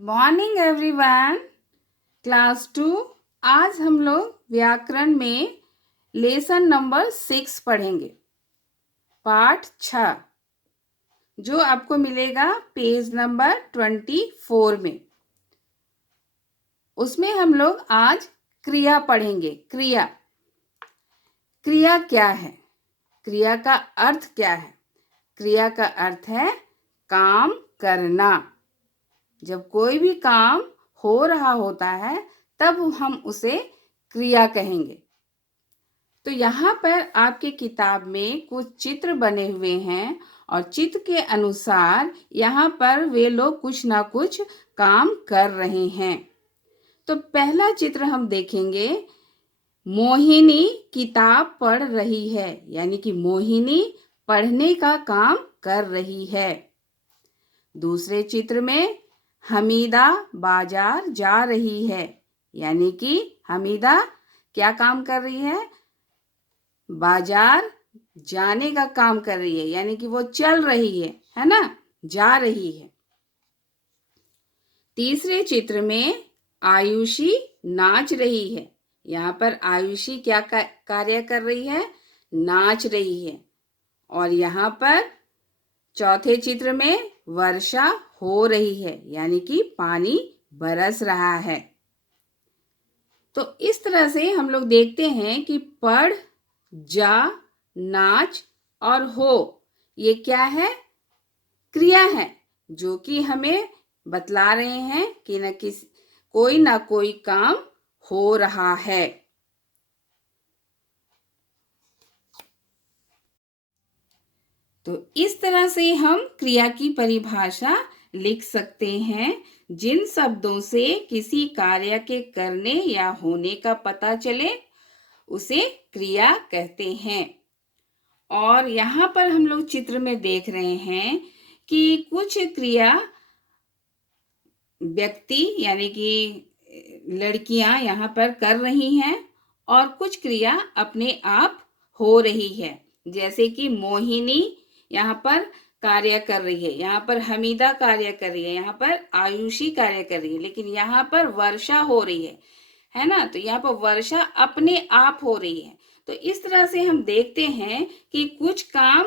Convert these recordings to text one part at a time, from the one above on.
Morning everyone. Class 2। आज हम लोग व्याकरण में लेसन नंबर 6 पढ़ेंगे, पाठ 6, जो आपको मिलेगा पेज नंबर 24 में। उसमें हम लोग आज क्रिया पढ़ेंगे। क्रिया क्या है? क्रिया का अर्थ क्या है? क्रिया का अर्थ है काम करना। जब कोई भी काम हो रहा होता है तब हम उसे क्रिया कहेंगे। तो यहाँ पर आपके किताब में कुछ चित्र बने हुए हैं और चित्र के अनुसार यहाँ पर वे लोग कुछ ना कुछ काम कर रहे हैं। तो पहला चित्र हम देखेंगे, मोहिनी किताब पढ़ रही है, यानी कि मोहिनी पढ़ने का काम कर रही है। दूसरे चित्र में हमीदा बाजार जा रही है, यानी कि हमीदा क्या काम कर रही है? बाजार जाने का काम कर रही है, यानी कि वो चल रही है ना, जा रही है। तीसरे चित्र में आयुषी नाच रही है। यहाँ पर आयुषी क्या कार्य कर रही है? नाच रही है। और यहाँ पर चौथे चित्र में वर्षा हो रही है, यानी कि पानी बरस रहा है। तो इस तरह से हम लोग देखते हैं कि पढ़, जा, नाच और हो, ये क्या है? क्रिया है, जो कि हमें बतला रहे हैं कि कोई ना कोई काम हो रहा है। तो इस तरह से हम क्रिया की परिभाषा लिख सकते हैं। जिन शब्दों से किसी कार्य के करने या होने का पता चले उसे क्रिया कहते हैं। और यहाँ पर हम लोग चित्र में देख रहे हैं कि कुछ क्रिया व्यक्ति यानी कि लड़कियां यहाँ पर कर रही हैं और कुछ क्रिया अपने आप हो रही है। जैसे कि मोहिनी यहाँ पर कार्य कर रही है, यहाँ पर हमीदा कार्य कर रही है, यहाँ पर आयुषी कार्य कर रही है, लेकिन यहाँ पर वर्षा हो रही है ना। तो यहाँ पर वर्षा अपने आप हो रही है। तो इस तरह से हम देखते हैं कि कुछ काम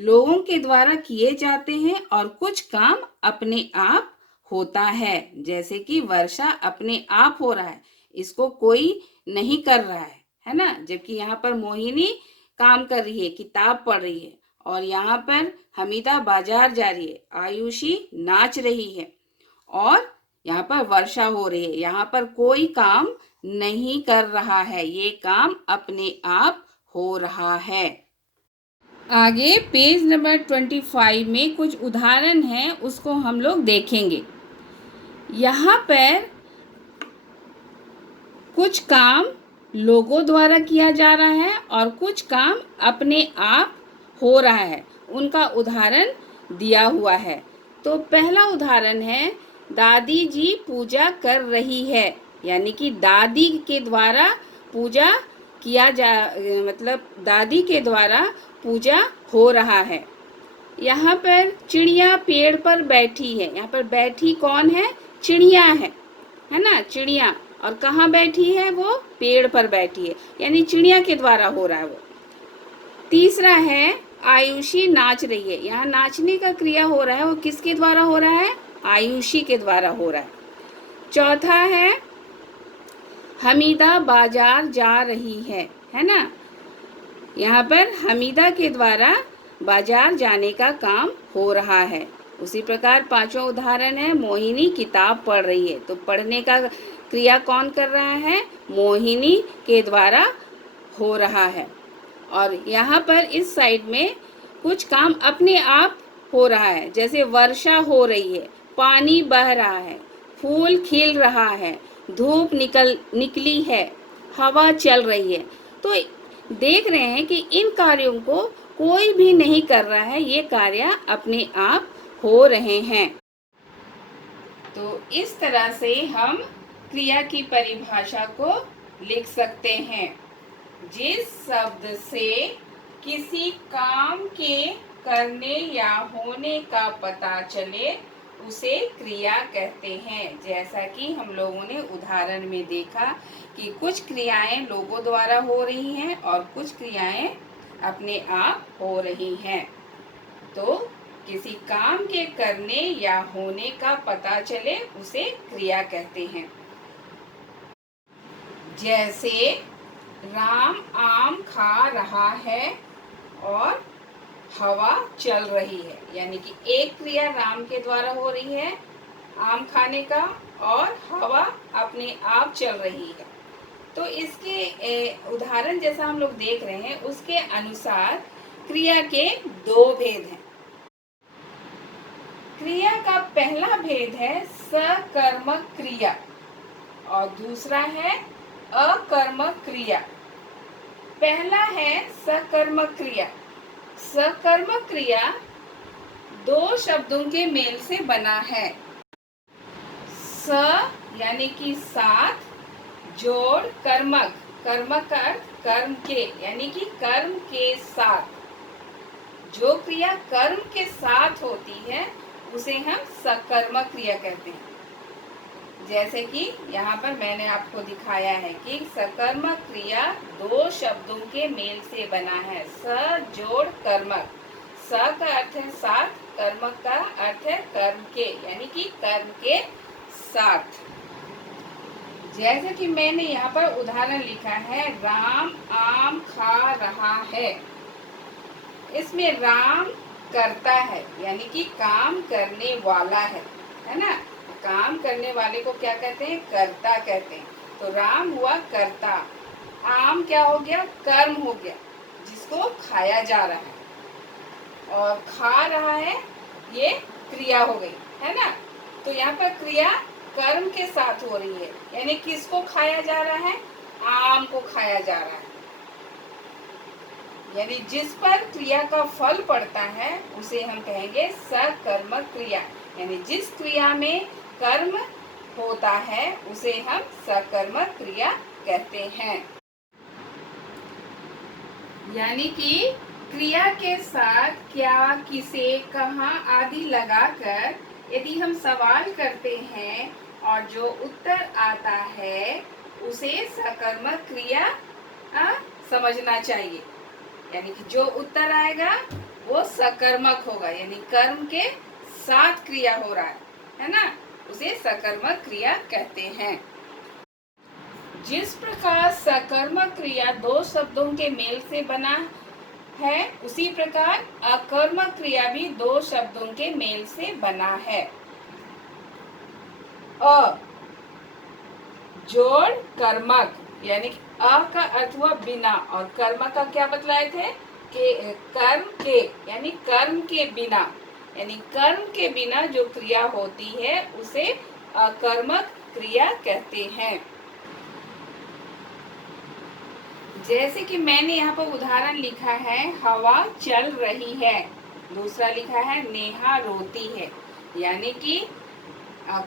लोगों के द्वारा किए जाते हैं और कुछ काम अपने आप होता है। जैसे कि वर्षा अपने आप हो रहा है, इसको कोई नहीं कर रहा है ना। जबकि यहाँ पर मोहिनी काम कर रही है, किताब पढ़ रही है, और यहाँ पर हमीदा बाजार जा रही है, आयुषी नाच रही है, और यहाँ पर वर्षा हो रही है। यहाँ पर कोई काम नहीं कर रहा है, ये काम अपने आप हो रहा है। आगे पेज नंबर 25 में कुछ उदाहरण हैं, उसको हम लोग देखेंगे। यहाँ पर कुछ काम लोगों द्वारा किया जा रहा है और कुछ काम अपने आप हो रहा है, उनका उदाहरण दिया हुआ है। तो पहला उदाहरण है, दादी जी पूजा कर रही है, यानी कि दादी के द्वारा पूजा किया मतलब दादी के द्वारा पूजा हो रहा है। यहाँ पर चिड़िया पेड़ पर बैठी है। यहाँ पर बैठी कौन है? चिड़िया है ना, चिड़िया। और कहाँ बैठी है? वो पेड़ पर बैठी है, यानी चिड़िया के द्वारा हो रहा है वो। तीसरा है, आयुषी नाच रही है। यहाँ नाचने का क्रिया हो रहा है, वो किसके द्वारा हो रहा है? आयुषी के द्वारा हो रहा है। चौथा है, हमीदा बाजार जा रही है ना। यहाँ पर हमीदा के द्वारा बाजार जाने का काम हो रहा है। उसी प्रकार पांचवा उदाहरण है, मोहिनी किताब पढ़ रही है। तो पढ़ने का क्रिया कौन कर रहा है? मोहिनी के द्वारा हो रहा है। और यहाँ पर इस साइड में कुछ काम अपने आप हो रहा है, जैसे वर्षा हो रही है, पानी बह रहा है, फूल खिल रहा है, धूप निकली है, हवा चल रही है। तो देख रहे हैं कि इन कार्यों को कोई भी नहीं कर रहा है, ये कार्य अपने आप हो रहे हैं। तो इस तरह से हम क्रिया की परिभाषा को लिख सकते हैं। जिस शब्द से किसी काम के करने या होने का पता चले उसे क्रिया कहते हैं। जैसा कि हम लोगों ने उदाहरण में देखा कि कुछ क्रियाएं लोगों द्वारा हो रही हैं और कुछ क्रियाएं अपने आप हो रही हैं। तो किसी काम के करने या होने का पता चले उसे क्रिया कहते हैं। जैसे राम आम खा रहा है और हवा चल रही है, यानी कि एक क्रिया राम के द्वारा हो रही है आम खाने का और हवा अपने आप चल रही है। तो इसके उदाहरण जैसा हम लोग देख रहे हैं उसके अनुसार क्रिया के दो भेद हैं। क्रिया का पहला भेद है सकर्मक क्रिया और दूसरा है अकर्मक क्रिया। पहला है सकर्मक क्रिया। सकर्मक क्रिया दो शब्दों के मेल से बना है। स यानी कि साथ, जोड़ कर्मक, कर्मक का अर्थ कर्म के, यानी कि कर्म के साथ। जो क्रिया कर्म के साथ होती है उसे हम सकर्मक क्रिया कहते हैं। जैसे कि यहाँ पर मैंने आपको दिखाया है कि सकर्मक क्रिया दो शब्दों के मेल से बना है। स जोड़ कर्मक। स का अर्थ है साथ, कर्मक का अर्थ है कर्म के, यानी कि कर्म के साथ। जैसे कि मैंने यहाँ पर उदाहरण लिखा है राम आम खा रहा है। इसमें राम करता है, यानी कि काम करने वाला है ना। काम करने वाले को क्या कहते हैं? कर्ता कहते हैं। तो राम हुआ कर्ता, आम क्या हो गया? कर्म हो गया, जिसको खाया जा रहा है, और खा रहा है ये क्रिया हो गई, है ना। तो यहाँ पर क्रिया कर्म के साथ हो रही है, यानी किसको खाया जा रहा है? आम को खाया जा रहा है। यानी जिस पर क्रिया का फल पड़ता है उसे हम कहेंगे सकर्मक क्रिया। यानी जिस क्रिया में कर्म होता है उसे हम सकर्मक क्रिया कहते हैं। यानी कि क्रिया के साथ क्या, किसे, कहाँ आदि लगाकर यदि हम सवाल करते हैं और जो उत्तर आता है उसे सकर्मक क्रिया समझना चाहिए। यानी कि जो उत्तर आएगा वो सकर्मक होगा, यानी कर्म के साथ क्रिया हो रहा है ना, उसे सकर्मक क्रिया कहते हैं। जिस प्रकार सकर्मक क्रिया दो शब्दों के मेल से बना है उसी प्रकार अकर्मक क्रिया भी दो शब्दों के मेल से बना है। अ जोड़ कर्मक, यानी अ का अर्थ हुआ बिना और कर्म का क्या बतलाए थे कि कर्म के, यानी कर्म के बिना, यानी कर्म के बिना जो क्रिया होती है उसे अकर्मक क्रिया कहते हैं। जैसे कि मैंने यहाँ पर उदाहरण लिखा है हवा चल रही है, दूसरा लिखा है नेहा रोती है। यानी कि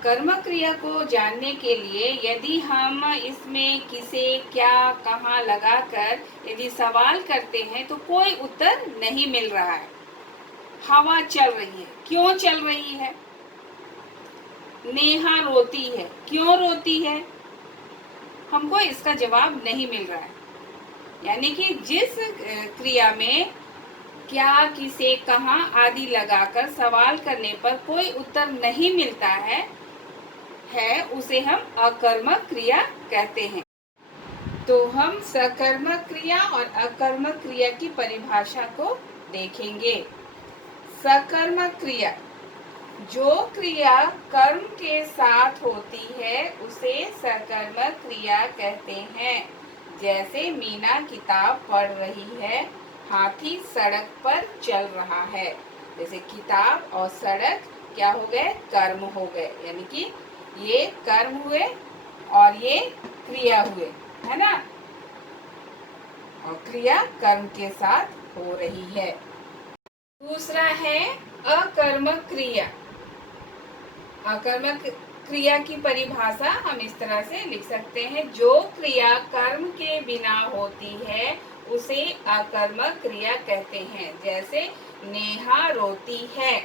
कर्मक क्रिया को जानने के लिए यदि हम इसमें किसे, क्या, कहाँ लगाकर यदि सवाल करते हैं तो कोई उत्तर नहीं मिल रहा है। हवा चल रही है, क्यों चल रही है? नेहा रोती है, क्यों रोती है? हमको इसका जवाब नहीं मिल रहा है। यानी कि जिस क्रिया में क्या, किसे, कहाँ आदि लगाकर सवाल करने पर कोई उत्तर नहीं मिलता है उसे हम अकर्मक क्रिया कहते हैं। तो हम सकर्मक क्रिया और अकर्मक क्रिया की परिभाषा को देखेंगे। सकर्मक क्रिया, जो क्रिया कर्म के साथ होती है उसे सकर्मक क्रिया कहते हैं। जैसे मीना किताब पढ़ रही है, हाथी सड़क पर चल रहा है। जैसे किताब और सड़क क्या हो गए? कर्म हो गए, यानी कि ये कर्म हुए और ये क्रिया हुए, है ना। और क्रिया कर्म के साथ हो रही है। दूसरा है अकर्मक क्रिया। अकर्मक क्रिया की परिभाषा हम इस तरह से लिख सकते हैं, जो क्रिया कर्म के बिना होती है उसे अकर्मक क्रिया कहते हैं। जैसे नेहा रोती है,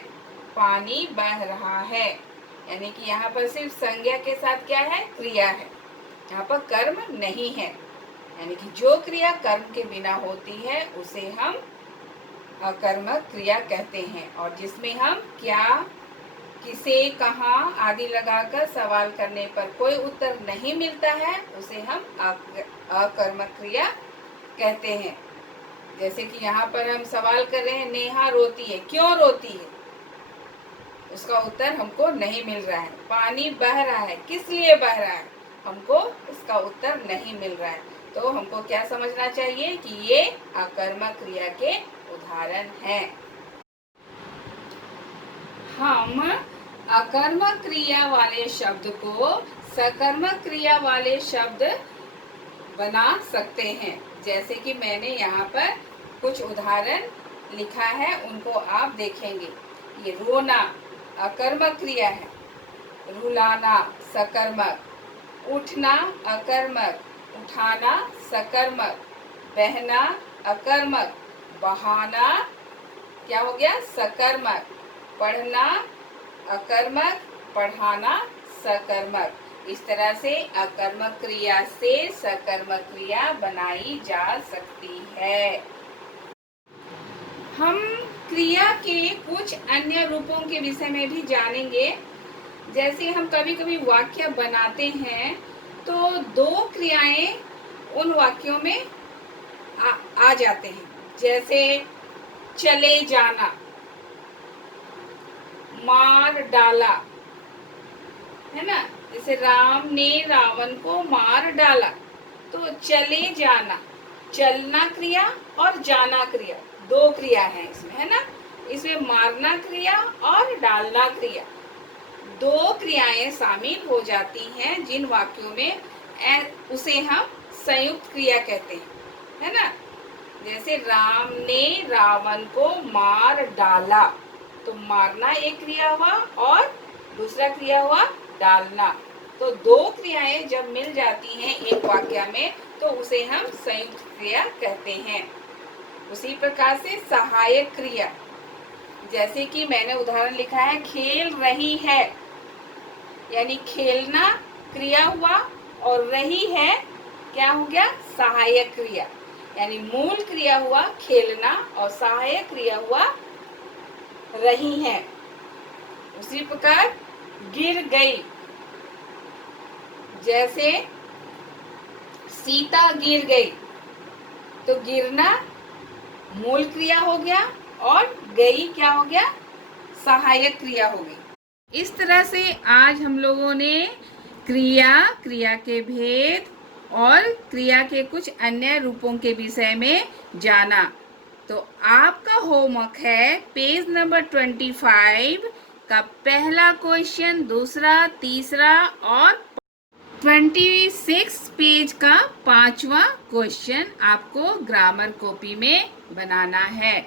पानी बह रहा है। यानी कि यहाँ पर सिर्फ संज्ञा के साथ क्या है, क्रिया है, यहाँ पर कर्म नहीं है। यानी कि जो क्रिया कर्म के बिना होती है उसे हम अकर्मक क्रिया कहते हैं। और जिसमें हम क्या, किसे, कहाँ आदि लगाकर सवाल करने पर कोई उत्तर नहीं मिलता है उसे हम अकर्मक क्रिया कहते हैं। जैसे कि यहाँ पर हम सवाल कर रहे हैं, नेहा रोती है, क्यों रोती है? उसका उत्तर हमको नहीं मिल रहा है। पानी बह रहा है, किस लिए बह रहा है? हमको इसका उत्तर नहीं मिल रहा है। तो हमको क्या समझना चाहिए कि ये अकर्मक क्रिया के उदाहरण हैं। हम अकर्मक क्रिया वाले शब्द को सकर्मक क्रिया वाले शब्द बना सकते हैं। जैसे कि मैंने यहाँ पर कुछ उदाहरण लिखा है, उनको आप देखेंगे। ये रोना अकर्मक क्रिया है, रुलाना सकर्मक, उठना अकर्मक, उठाना सकर्मक, बहना अकर्मक, बहाना क्या हो गया, सकर्मक, पढ़ना अकर्मक, पढ़ाना सकर्मक। इस तरह से अकर्मक क्रिया से सकर्मक क्रिया बनाई जा सकती है। हम क्रिया के कुछ अन्य रूपों के विषय में भी जानेंगे। जैसे हम कभी कभी वाक्य बनाते हैं तो दो क्रियाएं उन वाक्यों में आ जाते हैं। जैसे चले जाना, मार डाला, है ना। जैसे राम ने रावण को मार डाला, तो चले जाना, चलना क्रिया और जाना क्रिया, दो क्रिया है इसमें, है ना। इसमें मारना क्रिया और डालना क्रिया, दो क्रियाएं शामिल हो जाती हैं जिन वाक्यों में उसे हम संयुक्त क्रिया कहते हैं, है ना। जैसे राम ने रावण को मार डाला, तो मारना एक क्रिया हुआ और दूसरा क्रिया हुआ डालना। तो दो क्रियाएं जब मिल जाती हैं एक वाक्य में तो उसे हम संयुक्त क्रिया कहते हैं। उसी प्रकार से सहायक क्रिया, जैसे कि मैंने उदाहरण लिखा है, खेल रही है, यानी खेलना क्रिया हुआ और रही है क्या हो गया, सहायक क्रिया। यानी मूल क्रिया हुआ खेलना और सहायक क्रिया हुआ रही है। उसी प्रकार गिर गई, जैसे सीता गिर गई, तो गिरना मूल क्रिया हो गया और गई क्या हो गया, सहायक क्रिया हो गई। इस तरह से आज हम लोगों ने क्रिया, क्रिया के भेद और क्रिया के कुछ अन्य रूपों के विषय में जाना। तो आपका होमवर्क है पेज नंबर 25 का पहला क्वेश्चन, दूसरा, तीसरा और 26 पेज का 5वां क्वेश्चन आपको ग्रामर कॉपी में बनाना है।